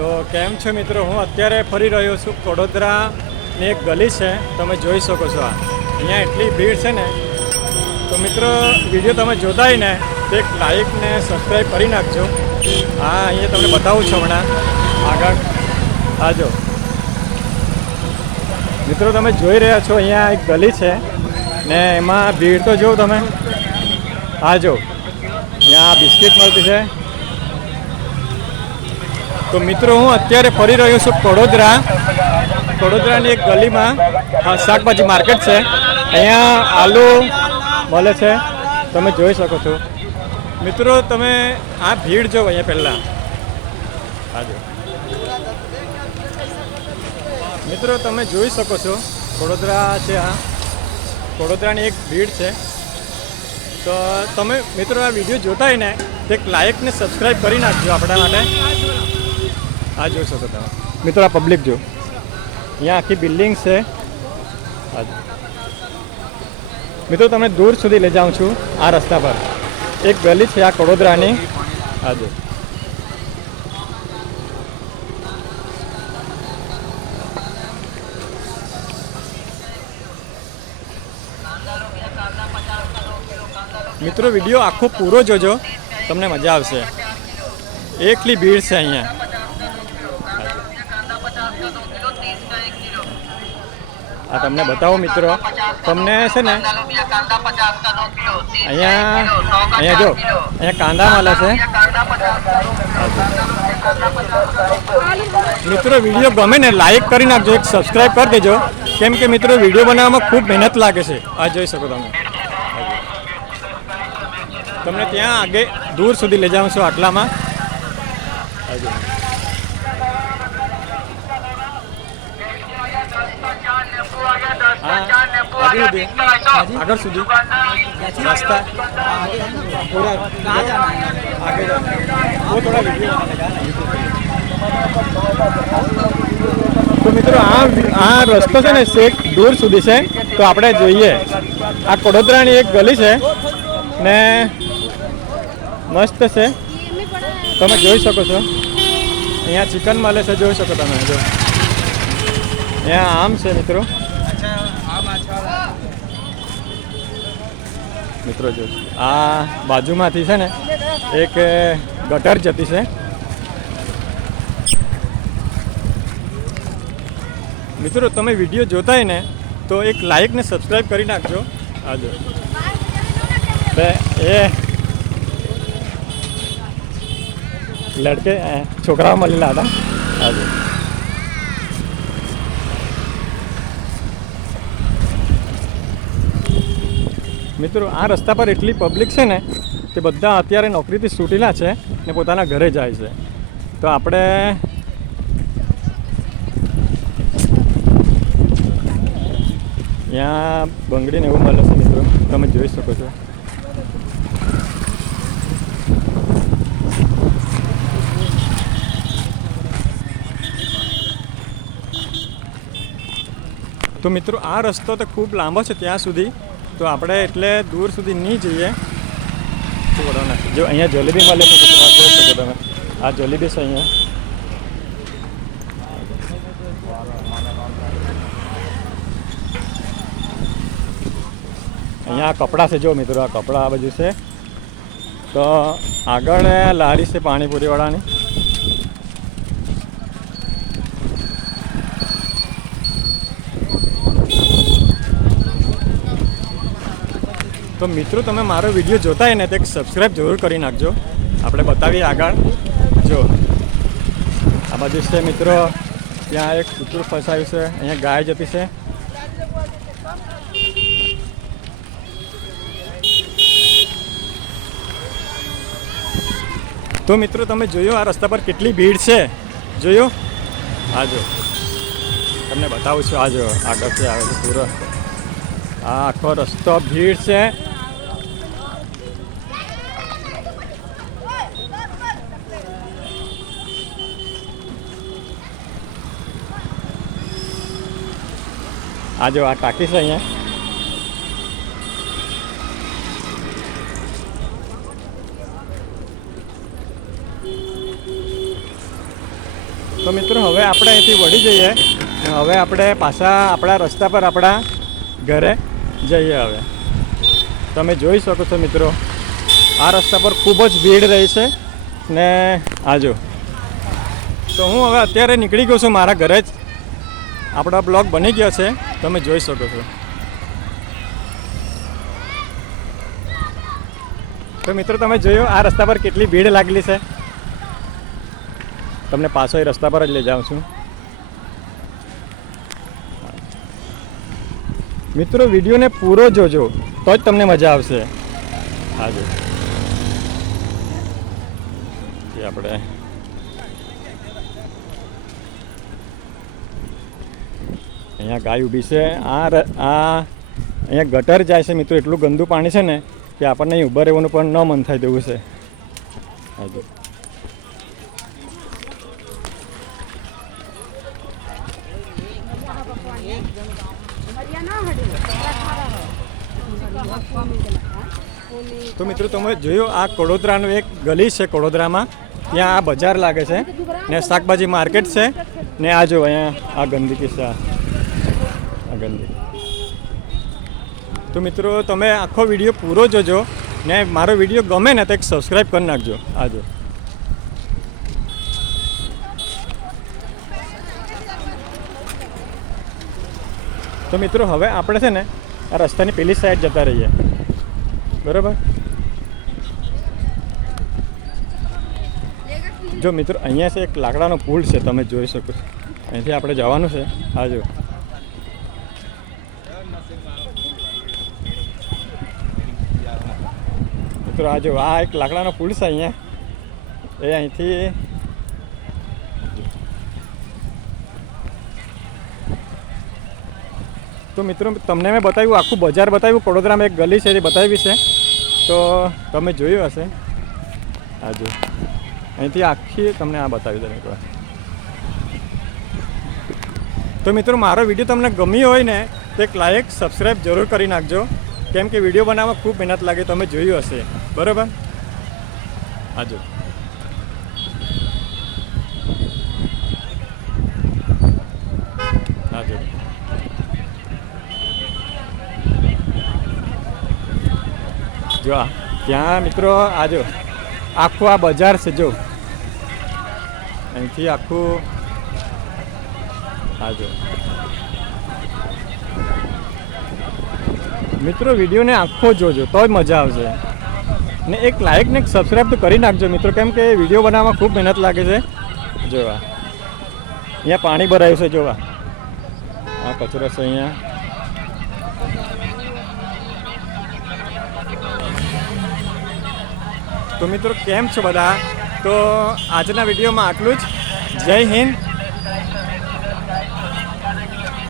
તો કેમ છો મિત્રો? હું અત્યારે ફરી રહ્યો છું વડોદરાની એક ગલી છે, તમે જોઈ શકો છો. અહીંયા એટલી ભીડ છે ને, તો મિત્રો વિડીયો તમે જોતા હોય ને તો એક લાઈક ને સબસ્ક્રાઈબ કરી નાખજો. હા, અહીંયા તમને બતાવું છું હમણાં આગળ. આજો મિત્રો, તમે જોઈ રહ્યા છો અહીંયા એક ગલી છે ને એમાં ભીડ તો જો તમે. આ જો ત્યાં બિસ્કિટ મળતી છે. તો મિત્રો હું અત્યારે ફરી રહ્યો છું વડોદરાની એક ગલીમાં. શાકભાજી માર્કેટ છે. અહીંયા આલુ મળે છે, તમે જોઈ શકો છો. મિત્રો તમે આ ભીડ જો અહીંયા પહેલાં. આજો મિત્રો તમે જોઈ શકો છો વડોદરા છે. આ વડોદરાની એક ભીડ છે. તો તમે મિત્રો આ વિડીયો જોતા હોય ને તો એક લાઈક ને સબસ્ક્રાઈબ કરી નાખજો આપણા માટે. આ જોઈ શકો તમે મિત્રો, આ પબ્લિક જો. અહીંયા આખી બિલ્ડિંગ છે. મિત્રો તમને દૂર સુધી લઈ જાઉં છું. આ રસ્તા પર એક ગલી છે આ વડોદરાની. આ જો મિત્રો વિડીયો આખો પૂરો જોજો, તમને મજા આવશે. એકલી ભીડ છે અહીંયા. આ તમને બતાવો મિત્રો, તમને છે ને અહીંયા જો અહીંયા કાંદા મળે છે. મિત્રો વિડીયો ગમે ને લાઈક કરી નાખજો, એક સબસ્ક્રાઈબ કરી દેજો, કેમ કે મિત્રો વિડીયો બનાવવામાં ખૂબ મહેનત લાગે છે. આ જોઈ શકો તમે. તમને ત્યાં આગે દૂર સુધી લઈ જાઉં છું આટલામાં. આગળ સુધી रास्ता पूरा कहाँ जाना है? आगे जाना है वो थोड़ा वीडियो तो મિત્રો આ રસ્તો છે ને શેખ દૂર સુધી છે. તો આપણે જોઈએ આ વડોદરાની એક ગલી છે ને મસ્ત છે, તમે જોઈ શકો છો. અહીંયા ચિકન મળે છે, જોઈ શકો તમે. જો અહીંયા આમ છે મિત્રો. મિત્રો જો આ બાજુમાંથી છે ને એક ગટર જતી છે. મિત્રો તમે વિડીયો જોતા હોય ને તો એક લાઈક ને સબસ્ક્રાઈબ કરી નાખજો. આજો એ લડકે છોકરાઓ મળેલા હતા. આજો મિત્રો આ રસ્તા પર એટલી પબ્લિક છે ને તે બધા અત્યારે નોકરીથી છૂટેલા છે ને પોતાના ઘરે જાય છે. તો આપણે ત્યાં બંગડીને એવું મળે છે મિત્રો, તમે જોઈ શકો છો. તો મિત્રો આ રસ્તો તો ખૂબ લાંબો છે ત્યાં સુધી, તો આપણે એટલે દૂર સુધી નહીં જઈએ. જો અહીંયા જલેબી મળે છે, જોઈ શકો તમે. આ જલેબી છે અહીંયા. અહીંયા કપડાં છે, જો મિત્રો આ કપડાં આ બાજુ છે. તો આગળ લારી છે પાણીપુરીવાળાની. તો મિત્રો તમે મારો વિડીયો જોતા હોય ને તો એક સબસ્ક્રાઈબ જરૂર કરી નાખજો. આપણે બતાવીએ આગળ. જો આ બાજુ છે મિત્રો, ત્યાં એક કૂતરું ફસાયું છે, અહીંયા ગાય જતી છે. તો મિત્રો તમે જોયો આ રસ્તા પર કેટલી ભીડ છે, જોયો? આ જો તમને બતાવું છું. આ જો આગળથી આવે છે પૂરો આ આખો રસ્તો ભીડ છે. આ જો આ ટાંકી છે અહીંયા. તો મિત્રો હવે આપણે અહીંથી વળી જઈએ. હવે આપણે પાછા આપણા રસ્તા પર આપણા ઘરે જઈએ. હવે તમે જોઈ શકો છો મિત્રો, આ રસ્તા પર ખૂબ જ ભીડ રહી છે ને આજો. તો હું હવે અત્યારે નીકળી ગયો છું મારા ઘરે જ. આપણો બ્લોગ બની ગયો છે, તમે જોઈ શકો છો. તો મિત્રો તમે જોયું આ રસ્તા પર કેટલી ભીડ લાગેલી છે. તમને પાછો એ રસ્તા પર જ લઈ જાઉં છું. મિત્રો વિડીયોને પૂરો જોજો તો જ તમને મજા આવશે. હાજો આપણે અહીંયા ગાય ઊભી છે. અહીંયા ગટર જાય છે મિત્રો. એટલું ગંદુ પાણી છે ને કે આપણને અહીં ઊભા રહેવાનું પણ ન મન થાય તેવું છે. હાજો તો મિત્રો તમે જોયું આ કડોદરાનું એક ગલી છે. કડોદરામાં ત્યાં આ બજાર લાગે છે ને શાકભાજી માર્કેટ છે ને આ જો અહીંયા આ ગંદકી છે. આ ગંદકી. તો મિત્રો તમે આખો વિડીયો પૂરો જોજો ને મારો વિડીયો ગમે ને તો એક સબસ્ક્રાઈબ કરી નાખજો. આજો તો મિત્રો હવે આપણે છે ને આ રસ્તાની પેલી સાઈડ જતા રહીએ. બરાબર. જો મિત્રો અહીંયા છે એક લાકડાનો પુલ છે, તમે જોઈ શકો છો. અહીંથી આપણે જવાનું છે. આ જો મિત્રો, આ જો આ એક લાકડાનો પુલ છે અહીંયા. એ અહીંથી તો મિત્રો તમને મેં બતાવ્યું, આખું બજાર બતાવ્યું. કડોદરામાં એક ગલી છે એ બતાવી છે, તો તમે જોયું હશે. આ જો અહીંથી આખી તમને આ બતાવી દઉં એકવાર. તો મિત્રો મારો વિડીયો તમને ગમ્યો હોય ને તો એક લાઈક સબસ્ક્રાઈબ જરૂર કરી નાખજો, કેમ કે વિડીયો બનાવવામાં ખૂબ મહેનત લાગે. તમે જોયું હશે. બરાબર. આ જો આ જો જો ત્યાં મિત્રો આજો આખું આ બજાર છે. જો અહીંથી આખું આજો મિત્રો વિડીયોને આખો જોજો તો જ મજા આવશે. ને એક લાઈક ને એક સબસ્ક્રાઈબ તો કરી નાખજો મિત્રો, કેમ કે વિડીયો બનાવવામાં ખૂબ મહેનત લાગે છે. જોવા અહીંયા પાણી ભરાયું છે. જોવા આ કચરો છે અહીંયા. તો મિત્રો કેમ છો બધા? તો આજના વિડીયોમાં આટલું જ. જય હિન્દ.